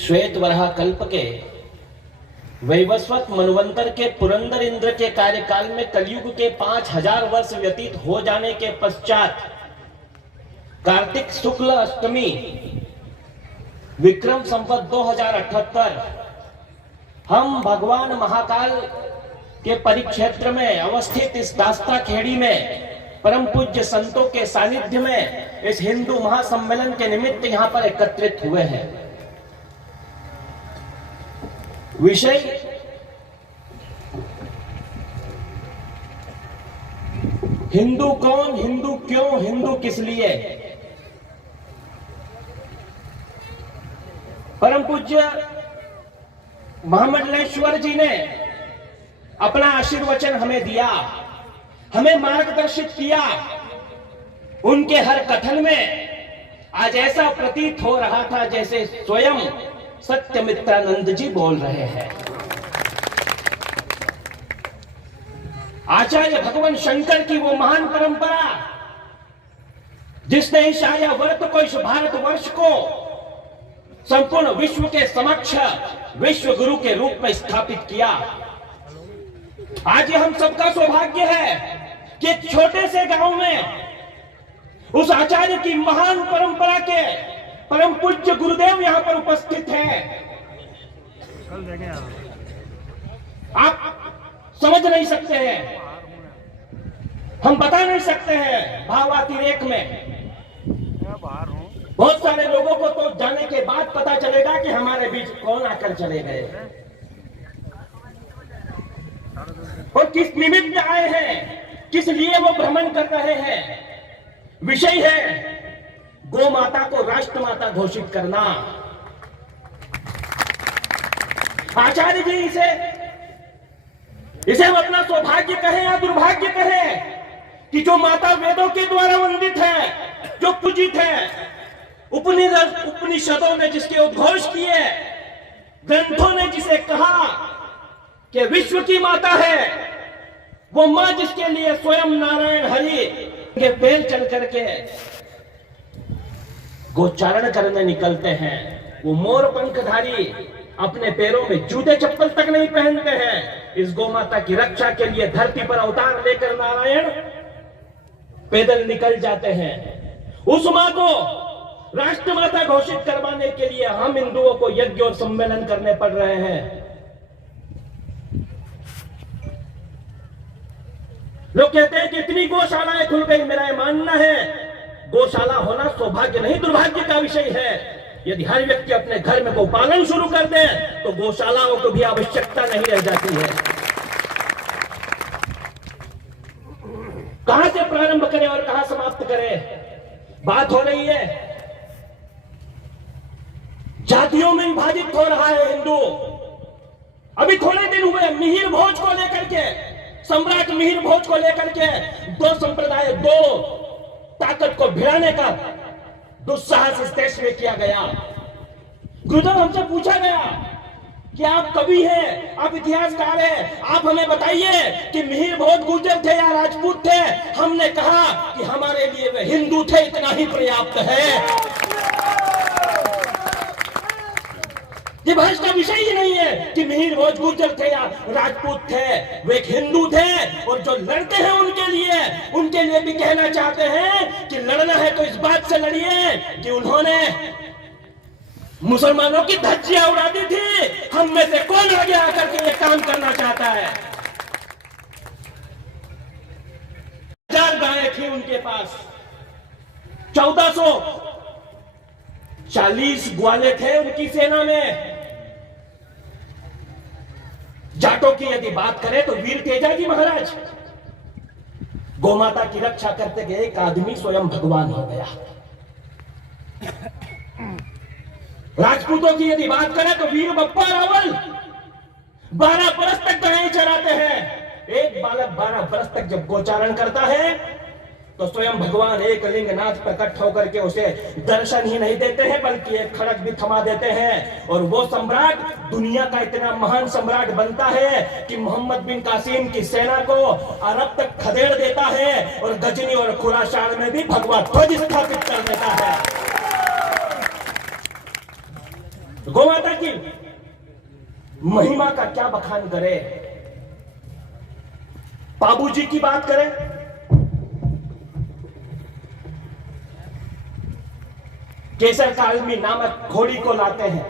श्वेत वराह कल्प के वैवस्वत मनवंतर के पुरंदर इंद्र के कार्यकाल में कलयुग के 5000 वर्ष व्यतीत हो जाने के पश्चात कार्तिक शुक्ल अष्टमी विक्रम संवत 2078 हम भगवान महाकाल के परिक्षेत्र में अवस्थित इस दास्ता खेड़ी में परम पूज्य संतों के सानिध्य में इस हिंदू महासम्मेलन के निमित्त यहां पर एकत्रित हुए हैं। विषय हिंदू कौन, हिंदू क्यों, हिंदू किस लिए। परम पूज्य महामंडलेश्वर जी ने अपना आशीर्वचन हमें दिया, हमें मार्गदर्शित किया। उनके हर कथन में आज ऐसा प्रतीत हो रहा था जैसे स्वयं सत्यमित्रानंद जी बोल रहे हैं। आचार्य भगवान शंकर की वो महान परंपरा जिसने इस आर्यावर्त को, इस भारतवर्ष को संपूर्ण विश्व के समक्ष विश्व गुरु के रूप में स्थापित किया। आज ये हम सबका सौभाग्य है कि एक छोटे से गांव में उस आचार्य की महान परंपरा के परम पूज्य गुरुदेव यहां पर उपस्थित हैं। आप समझ नहीं सकते हैं, हम बता नहीं सकते हैं। भावातिरेक में बहुत सारे लोगों को तो जाने के बाद पता चलेगा कि हमारे बीच कौन आकर चले गए और किस निमित्त आए हैं, किस लिए वो भ्रमण कर रहे हैं। विषय है गौ माता को राष्ट्रमाता घोषित करना। आचार्य जी इसे हम अपना सौभाग्य कहें या दुर्भाग्य कहें कि जो माता वेदों के द्वारा वंदित है, जो पूजित है, उपनिषदों ने जिसके उद्घोष किए, ग्रंथों ने जिसे कहा कि विश्व की माता है, वो मां जिसके लिए स्वयं नारायण हरि के पैर चल करके गोचारण करने निकलते हैं। वो मोर पंखधारी अपने पैरों में जूते चप्पल तक नहीं पहनते हैं। इस गौ माता की रक्षा के लिए धरती पर अवतार लेकर नारायण पैदल निकल जाते हैं। उस मां को राष्ट्रमाता घोषित करवाने के लिए हम हिंदुओं को यज्ञ और सम्मेलन करने पड़ रहे हैं। लोग कहते हैं कि इतनी गौशालाएं खुल गई। मेरा यह मानना है गौशाला होना सौभाग्य नहीं दुर्भाग्य का विषय है। यदि हर व्यक्ति अपने घर में गौपालन शुरू कर दे तो गौशालाओं को भी आवश्यकता नहीं रह जाती है। कहां से प्रारंभ करें और कहां समाप्त करें। बात हो रही है जातियों में विभाजित हो रहा है हिंदू। अभी थोड़े दिन हुए मिहिर भोज को लेकर के, सम्राट मिहिर भोज को लेकर के दो संप्रदाय, दो ताकत को भिड़ाने का दुस्साहस इस देश में किया गया। गुरुदेव हमसे पूछा गया कि आप कवि हैं, आप इतिहासकार हैं, आप हमें बताइए कि मिहिर भोज गुर्जर थे या राजपूत थे। हमने कहा कि हमारे लिए वे हिंदू थे, इतना ही पर्याप्त है। ये बहस का विषय ही नहीं है कि मिहिर भोज गुर्जर थे या राजपूत थे, वे एक हिंदू थे। और जो लड़ते हैं उनके लिए भी कहना चाहते हैं कि लड़ना है तो इस बात से लड़िए कि उन्होंने मुसलमानों की धज्जियां उड़ा दी थी। हम में से कौन आगे आकर के ये काम करना चाहता है। 1000 गायें थी उनके पास, 1440 ग्वाले थे उनकी सेना में। जाटों की यदि बात करें तो वीर तेजाजी महाराज गौमाता की रक्षा करते गए एक आदमी स्वयं भगवान हो गया। राजपूतों की यदि बात करें तो वीर बप्पा रावल 12 बरस तक गायें चराते हैं। एक बालक 12 बरस तक जब गोचारण करता है तो स्वयं भगवान एक लिंगनाथ प्रकट होकर के उसे दर्शन ही नहीं देते हैं बल्कि एक खड़ग भी थमा देते हैं। और वो सम्राट दुनिया का इतना महान सम्राट बनता है कि मोहम्मद बिन कासिम की सेना को अरब तक खदेड़ देता है और गजनी और खुरासान में भी भगवा ध्वज स्थापित कर देता है। गोमाता की महिमा का क्या बखान करे। बाबूजी की बात करें, केसर कालमी नामक घोड़ी को लाते हैं,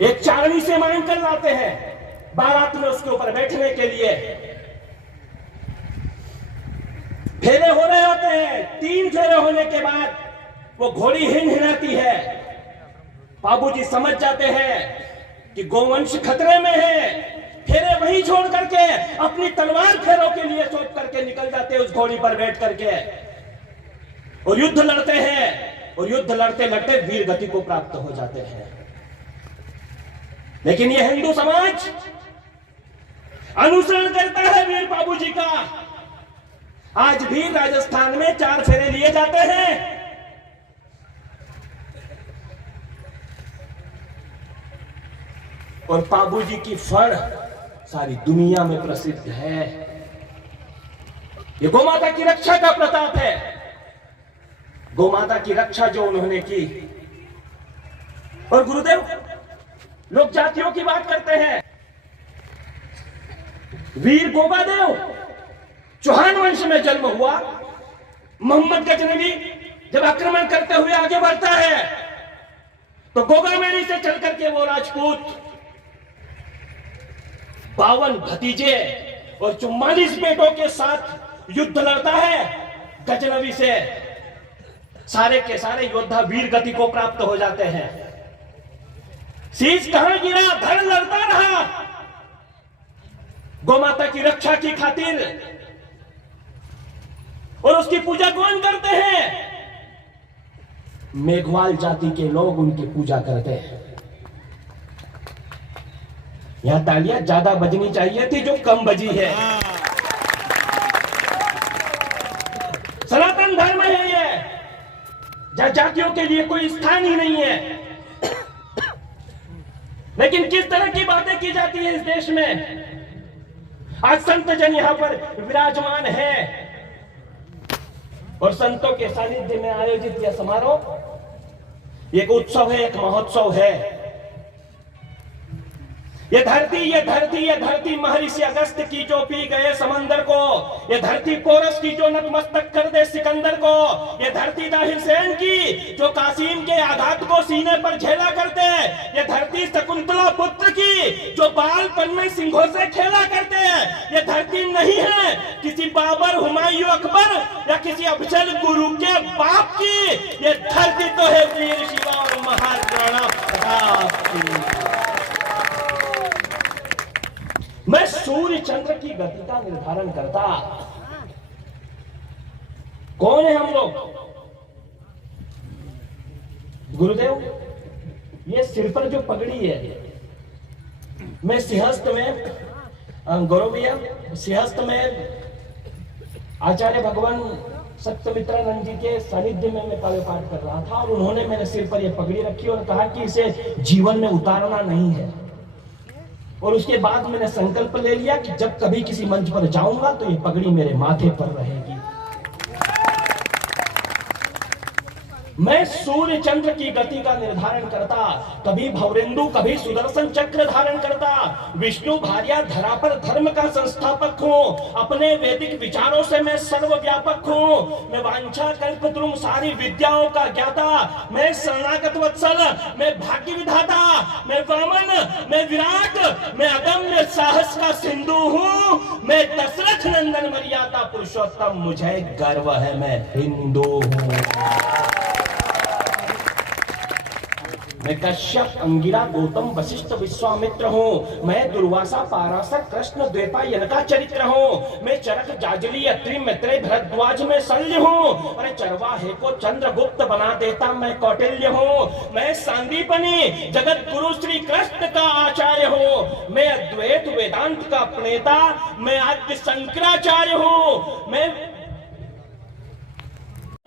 एक चारणी से मांग कर लाते हैं बारात में उसके ऊपर बैठने के लिए। फेरे हो रहे होते हैं, 3 फेरे होने के बाद वो घोड़ी हिनहिनाती है। बाबूजी समझ जाते हैं कि गोवंश खतरे में है। फेरे वहीं छोड़ करके अपनी तलवार फेरों के लिए सौंप करके निकल जाते हैं उस घोड़ी पर बैठ करके, और युद्ध लड़ते हैं, और युद्ध लड़ते लड़ते वीर गति को प्राप्त हो जाते हैं। लेकिन यह हिंदू समाज अनुसरण करता है वीर बाबूजी का। आज भी राजस्थान में 4 फेरे लिए जाते हैं। और बाबूजी की फड़ सारी दुनिया में प्रसिद्ध है। ये गोमाता की रक्षा का प्रताप है। गोमाता की रक्षा जो उन्होंने की। और गुरुदेव, लोग जातियों की बात करते हैं। वीर गोगादेव चौहान वंश में जन्म हुआ। मोहम्मद गजनवी जब आक्रमण करते हुए आगे बढ़ता है तो गोगामेड़ी से चल करके वो राजपूत 52 भतीजे और 44 बेटों के साथ युद्ध लड़ता है गजनवी से। सारे के सारे योद्धा वीर गति को प्राप्त हो जाते हैं। शीश कहां गिरा, धड़ लड़ता रहा गोमाता की रक्षा की खातिर। और उसकी पूजा कौन करते हैं? मेघवाल जाति के लोग उनकी पूजा करते हैं। यहां तालियां ज्यादा बजनी चाहिए थी, जो कम बजी है। सनातन धर्म है ये, जहां जातियों के लिए कोई स्थान ही नहीं है। लेकिन किस तरह की बातें की जाती है इस देश में। आज संत जन यहां पर विराजमान है और संतों के सानिध्य में आयोजित यह समारोह एक उत्सव है, एक महोत्सव है। ये धरती महर्षि अगस्त की जो पी गए समंदर को, ये धरती पोरस की जो नतमस्तक कर दे सिकंदर को, ये धरती दाहिर सेन की जो कासिम के आघात को सीने पर झेला करते, ये धरती शकुंतला पुत्र की जो बालपन में सिंहों से खेला करते, ये धरती नहीं है किसी बाबर, हुमायूं, अकबर या किसी अफजल गुरु के बाप की। ये धरती तो है वीर शिवा और महाराणा प्रताप की। मैं सूर्य चंद्र की गति का निर्धारण करता। कौन है हम लोग? गुरुदेव, ये सिर पर जो पगड़ी है, मैं सिंहस्थ में गौरव भैया, सिंहस्थ में आचार्य भगवान सत्यमित्रानंद जी के सानिध्य में मैं काव्य पाठ कर रहा था और उन्होंने मेरे सिर पर यह पगड़ी रखी और कहा कि इसे जीवन में उतारना नहीं है। और उसके बाद मैंने संकल्प ले लिया कि जब कभी किसी मंच पर जाऊंगा तो ये पगड़ी मेरे माथे पर रहेगी। मैं सूर्य चंद्र की गति का निर्धारण करता, कभी भवरेंदु कभी सुदर्शन चक्र धारण करता। विष्णु भार्या धरा पर धर्म का संस्थापक हूँ, अपने वैदिक विचारों से मैं सर्वव्यापक हूँ। मैं वांछा कल्पद्रुम सारी विद्याओं का ज्ञाता, मैं शरणागत वत्सल, मैं भाग्य विधाता, मैं वामन, मैं विराट, मैं अदम्य साहस का सिंधु हूँ, मैं दशरथ नंदन मर्यादा पुरुषोत्तम, मुझे गर्व है मैं हिंदू हूँ। मैं कश्यप, अंगिरा, गौतम, वशिष्ठ, विश्वामित्र हूँ। मैं दुर्वासा, पाराशर, कृष्ण, द्वैपा, यनका चरित्र हूँ। मैं चरक, जाजली, अत्रि, मैत्रेय, भरद्वाज में शल्य हूँ। अरे चरवाहे को चंद्रगुप्त बना देता मैं कौटिल्य हूँ। मैं सांदीपनी जगत गुरु श्री कृष्ण का आचार्य हूँ। मैं अद्वैत वेदांत का प्रणेता, मैं आद्य शंकराचार्य हूँ। मैं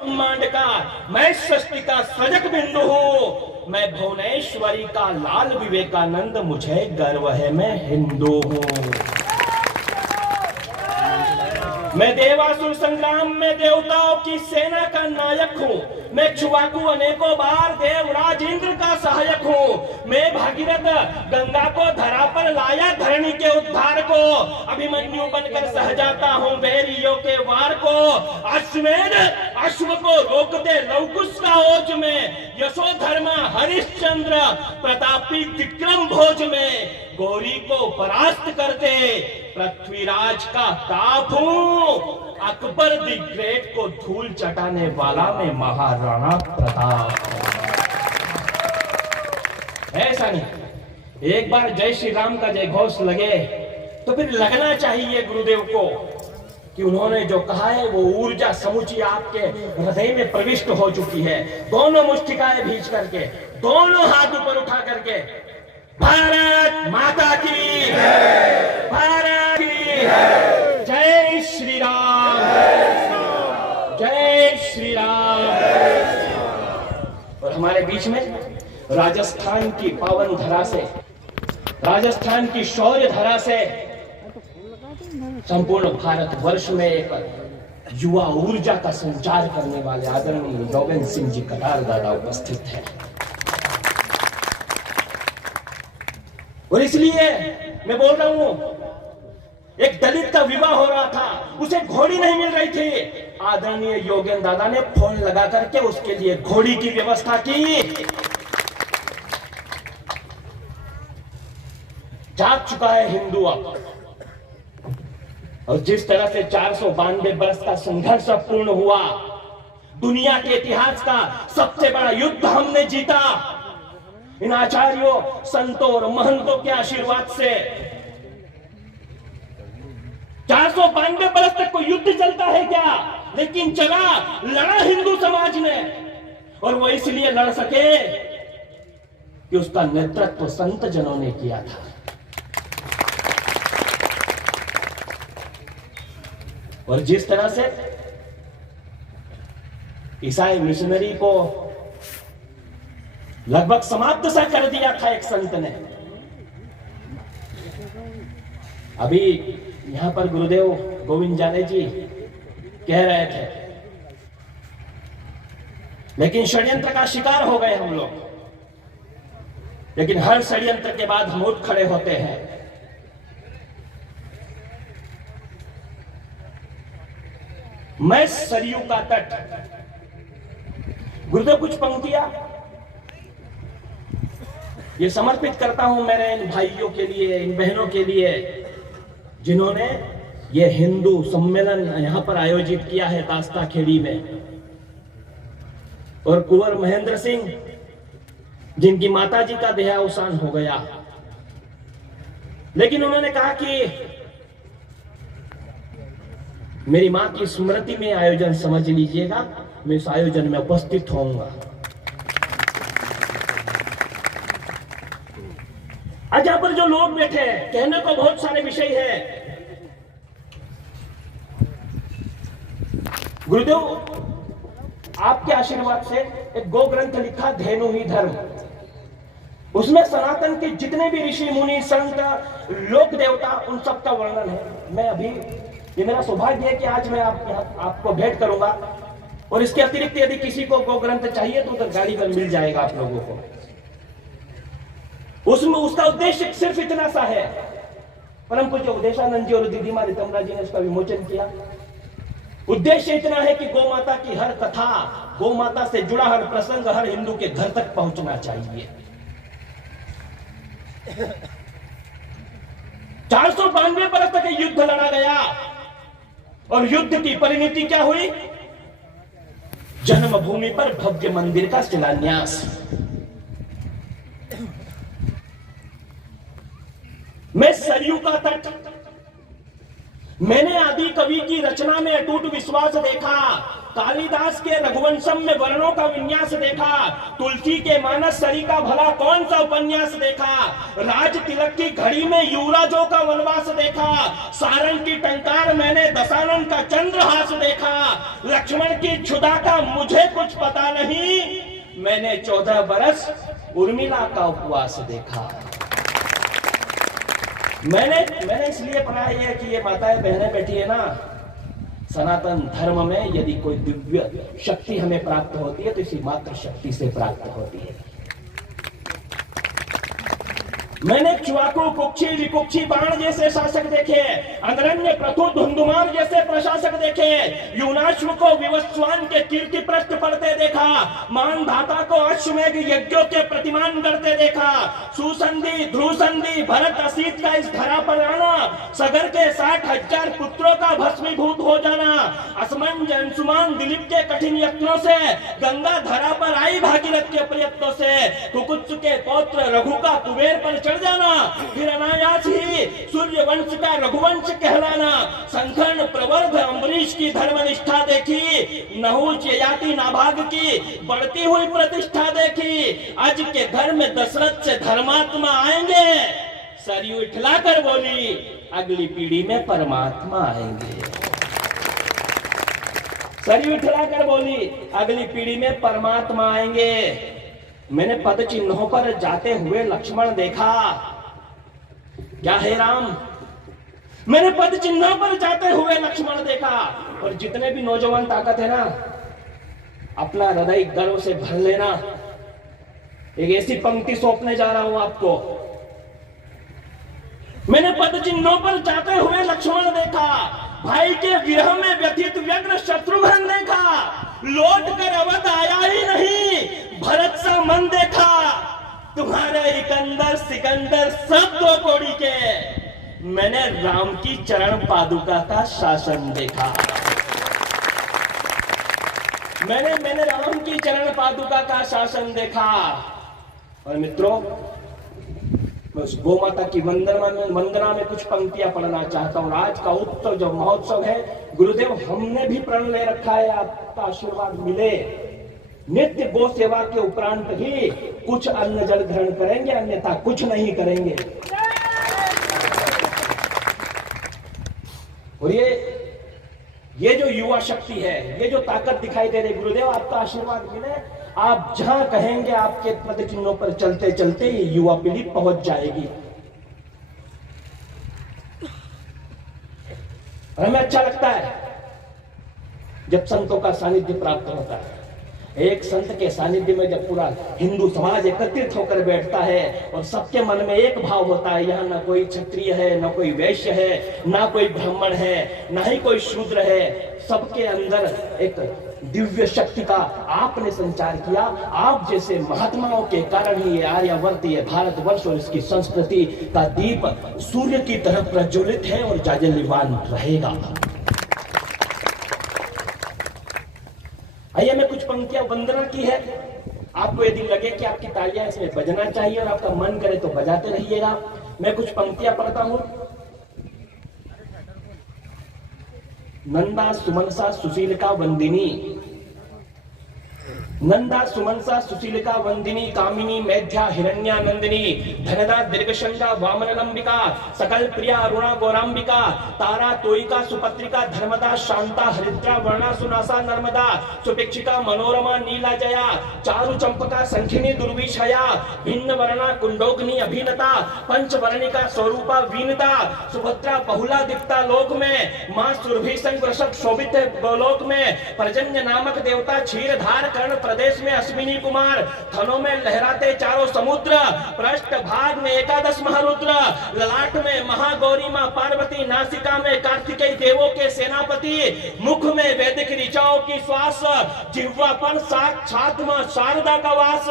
ब्रह्मांड का, मैं सृष्टि का सजग बिंदु हूँ। मैं भुवनेश्वरी का लाल विवेकानंद, मुझे गर्व है मैं हिंदू हूँ। मैं देवासुर संग्राम में देवताओं की सेना का नायक हूँ। मैं इक्ष्वाकु अनेकों बार देवराज इंद्र का सहायक हूँ। मैं भागीरथ गंगा को धरा पर लाया धरणी के उद्धार को। अभिमन्यु बनकर सह जाता हूँ वैरियों के वार को। अश्वमेध अश्व को रोकते लवकुश का ओज में। यशोधर्मा हरिश्चंद्र प्रतापी विक्रम भोज में। गौरी को परास्त करते पृथ्वीराज का ताप हूं। अकबर द ग्रेट को धूल चटाने वाला मैं महाराणा प्रताप। ऐसा नहीं, एक बार जय श्री राम का जय घोष लगे तो फिर लगना चाहिए गुरुदेव को कि उन्होंने जो कहा है वो ऊर्जा समुची आपके हृदय में प्रविष्ट हो चुकी है। दोनों मुष्टिकाएं भींच करके, दोनों हाथ ऊपर उठा करके, भारत माता की, भारत की जय श्री राम, जय श्री राम। और हमारे बीच में राजस्थान की पावन धरा से, राजस्थान की शौर्य धरा से संपूर्ण भारत वर्ष में एक युवा ऊर्जा का संचार करने वाले आदरणीय योगेंद्र सिंह जी कटार दादा उपस्थित हैं। और इसलिए मैं बोल रहा हूं, एक दलित का विवाह हो रहा था, उसे घोड़ी नहीं मिल रही थी। आदरणीय योगेंद्र दादा ने फोन लगा करके उसके लिए घोड़ी की व्यवस्था की। जाग चुका है हिंदू अब। और जिस तरह से 492 वर्ष का संघर्ष पूर्ण हुआ, दुनिया के इतिहास का सबसे बड़ा युद्ध हमने जीता इन आचार्यों, संतों और महंतों के आशीर्वाद से। 492 वर्ष तक कोई युद्ध चलता है क्या? लेकिन चला, लड़ा हिंदू समाज ने। और वो इसलिए लड़ सके कि उसका नेतृत्व संत जनों ने किया था। और जिस तरह से ईसाई मिशनरी को लगभग समाप्त सा कर दिया था एक संत ने। अभी यहां पर गुरुदेव गोविंद जाने जी कह रहे थे, लेकिन षड्यंत्र का शिकार हो गए हम लोग। लेकिन हर षड्यंत्र के बाद हम उठ खड़े होते हैं। मैं सरयू का तट, गुरुदेव कुछ पंक्तियां ये समर्पित करता हूं मेरे इन भाइयों के लिए, इन बहनों के लिए, जिन्होंने ये हिंदू सम्मेलन यहां पर आयोजित किया है दास्ता खेड़ी में। और कुंवर महेंद्र सिंह, जिनकी माताजी का देहावसान हो गया, लेकिन उन्होंने कहा कि मेरी मां की स्मृति में आयोजन समझ लीजिएगा, मैं इस आयोजन में उपस्थित होऊंगा। आज यहां पर जो लोग बैठे हैं, कहने को बहुत सारे विषय हैं। गुरुदेव आपके आशीर्वाद से एक गो ग्रंथ लिखा, धेनु ही धर्म। उसमें सनातन के जितने भी ऋषि मुनि संत लोक देवता उन सब का वर्णन है। मैं अभी, ये मेरा सौभाग्य है कि आज मैं आपको भेंट करूंगा। और इसके अतिरिक्त यदि किसी को गो ग्रंथ चाहिए तो उधर गाड़ी पर मिल जाएगा आप लोगों को। उसमें उसका उद्देश्य सिर्फ इतना सा है। परम पूज्य उपदेशानंद जी और दीदी माँ रितमरा जी ने इसका विमोचन किया। उद्देश्य इतना है कि गौ माता की हर कथा, गौ माता से जुड़ा हर प्रसंग हर हिंदू के घर तक पहुंचना चाहिए। 492 वर्ष तक युद्ध लड़ा गया और युद्ध की परिणति क्या हुई? जन्मभूमि पर भव्य मंदिर का शिलान्यास। मैं सरयू का तट, मैंने आदि कवि की रचना में अटूट विश्वास देखा। कालिदास के रघुवंशम में वर्णों का विन्यास देखा। तुलसी के मानस सरी का भला कौन सा उपन्यास देखा। राज तिलक की घड़ी में युवराजों का वनवास देखा। सारंग की टंकार मैंने दशानन का चंद्रहास देखा। लक्ष्मण की क्षुधा का मुझे कुछ पता नहीं, मैंने 14 बरस उर्मिला का उपवास देखा। मैंने इसलिए पढ़ा है कि ये माताएं बहनें बैठी है ना, सनातन धर्म में यदि कोई दिव्य शक्ति हमें प्राप्त होती है तो इसी मात्र शक्ति से प्राप्त होती है। मैंने च्वाको कुक्षी विकुक्षी बाण जैसे शासक देखे, अग्रण्य प्रथु धुंधुमार जैसे प्रशासक देखे, यूनाश्व को विवस्वान के कीर्ति प्रश्न पढ़ते देखा, मानधाता को अश्वमेघ यज्ञों के प्रतिमान करते देखा, सुसंधि ध्रुवसंधि भरत असीत का इस धरा पर आना, सगर के 60,000 पुत्रों का भस्मीभूत हो जाना, असमंज अंशुमान दिलीप के कठिन यत्नों से गंगा धरा पर आई भागीरथ के प्रयत्नों से, कुकुत्स के पौत्र रघु का कुबेर पर चढ़ जाना, फिर अनायास ही सूर्य वंश का रघुवंश कहलाना, संखर्ण प्रवर्ध अम्बरीश की धर्मनिष्ठा देखी, नहुष ययाति नाभाग की बढ़ती हुई प्रतिष्ठा देखी, आज के घर में दशरथ से धर्मात्मा आएंगे, सरयू इठलाकर बोली अगली पीढ़ी में परमात्मा आएंगे। सरयू इठलाकर बोली अगली पीढ़ी में परमात्मा आएंगे। मैंने पद चिन्हों पर जाते हुए लक्ष्मण देखा, क्या है राम? मैंने पद चिन्हों पर जाते हुए लक्ष्मण देखा। और जितने भी नौजवान ताकत है ना, अपना हृदय गर्व से भर लेना। एक ऐसी पंक्ति सौंपने जा रहा हूं आपको। मैंने पद चिन्हों पर जाते हुए लक्ष्मण देखा, भाई के विरह में व्यथित व्यग्र शत्रुघ्न देखा, लौट कर अवध आया ही नहीं, भरत सा मन देखा, तुम्हारे इकंदर सिकंदर सब दो कोड़ी के, मैंने राम की चरण पादुका का शासन देखा। मैंने राम की चरण पादुका का शासन देखा। और मित्रों, मैं उस गौ माता की वंदना में कुछ पंक्तियां पढ़ना चाहता हूं। आज का उत्सव जो महोत्सव है, गुरुदेव हमने भी प्रण ले रखा है आपका आशीर्वाद मिले। नित्य गो सेवा के उपरांत ही कुछ अन्न जल ग्रहण करेंगे, अन्यथा कुछ नहीं करेंगे। और ये जो युवा शक्ति है, ये जो ताकत दिखाई दे रही, गुरुदेव आपका आशीर्वाद मिले, आप जहां कहेंगे आपके पद चिन्हों पर चलते चलते ये युवा पीढ़ी पहुंच जाएगी। और हमें अच्छा लगता है जब संतों का सानिध्य प्राप्त होता है। एक संत के सानिध्य में जब पूरा हिंदू समाज एकत्रित होकर बैठता है और सबके मन में एक भाव होता है, यहाँ ना कोई क्षत्रिय है, ना कोई वैश्य है, ना कोई ब्राह्मण है, ना ही कोई शूद्र है, सबके अंदर एक दिव्य शक्ति का आपने संचार किया। आप जैसे महात्माओं के कारण ही ये आर्यावर्त, ये भारतवर्ष और इसकी संस्कृति का दीप सूर्य की तरह प्रज्वलित है और जाज्वल्यमान रहेगा। आइए, मैं कुछ पंक्तियां वंदना की है। आपको यदि लगे कि आपकी तालियां इसमें बजना चाहिए और आपका मन करे तो बजाते रहिएगा। मैं कुछ पंक्तियां पढ़ता हूं। नंदा सुमनसा सुशीलिका वंदिनी, नंदा सुमनसा सुशीलिका वंदिनी, कामिनी मेध्या हिरण्या नंदिनी, धनदा दीर्घशंका वामनलंबिका, सकल प्रिया अरुणा गौरांबिका, तारा तोयिका सुपत्रिका, धर्मदा शांता हरिद्रा वर्णा सुनासा नर्मदा, सुपिक्षिका मनोरमा नीला जया, चारु चंपका संखिनी दुर्विषया, भिन्न वर्णा कुंडोग्नि अभिनता, पंचवर्णिका स्वरूपा वीनता, सुभद्रा बहुला दिखता लोक में, मां सुरभि संग वृषभ शोभित गोलोक में, पर्जन्य नामक देवता क्षीरधार कर्ण प्रदेश में अश्विनी कुमार, थनों में लहराते चारों समुद्र, पृष्ठ भाग में एकादश महारुद्र, ललाट में महागौरी मां पार्वती, नासिका में कार्तिकेय देवों के सेनापति, मुख में वैदिक ऋचाओं की श्वास, जिह्वा पर साक्षात मां शारदा का वास,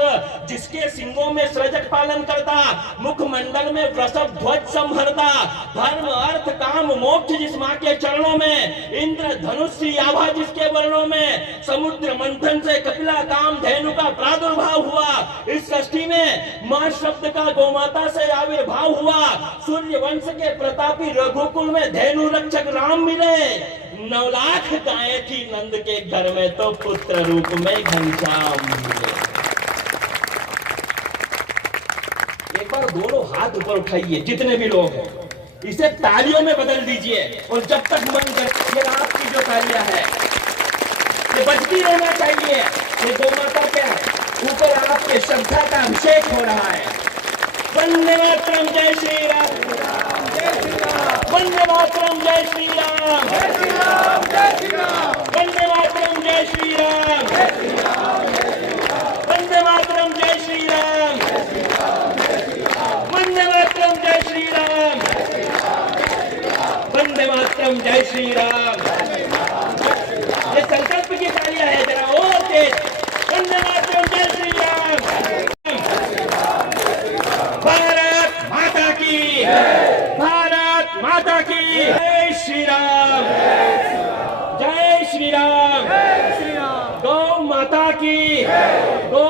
जिसके सिंगों में सृजक पालन करता, मुखमंडल में वृषभ ध्वज संहरता, धर्म अर्थ काम मोक्ष जिस मां के चरणों में, इंद्र धनुष आभा जिसके वर्णों में, समुद्र मंथन से कपिला काम धेनु का प्रादुर्भाव हुआ। इस सृष्टि में मां शब्द का गोमाता से आविर्भाव हुआ। सूर्य वंश के प्रतापी रघुकुल में धेनु रक्षक राम मिले। 9 लाख गायें थी नंद के घर में, तो पुत्र रूप में घनश्याम मिले। एक बार दोनों हाथ ऊपर उठाइए, जितने भी लोग हैं, इसे तालियों में बदल दीजिए। और जब तक मन करे, आपकी जो तालियां है ये बजती रहना चाहिए। ये गौ माता के ऊपर आपके श्रद्धा का अभिषेक हो रहा है। वंदे मातरम, जय श्री राम, जय श्री राम। वंदे मातरम, जय श्री राम, वंदे मातरम, जय श्री राम, वंदे मातरम, जय श्री राम, वंदे मातरम, जय श्री राम, वंदे मातरम, जय श्री राम। ये संकल्प की तालियां है, जरा और तेज। वंदे मातरम, जय श्री राम। भारत माता की, भारत माता की जय श्री राम, जय श्री राम, गौ माता की, गौ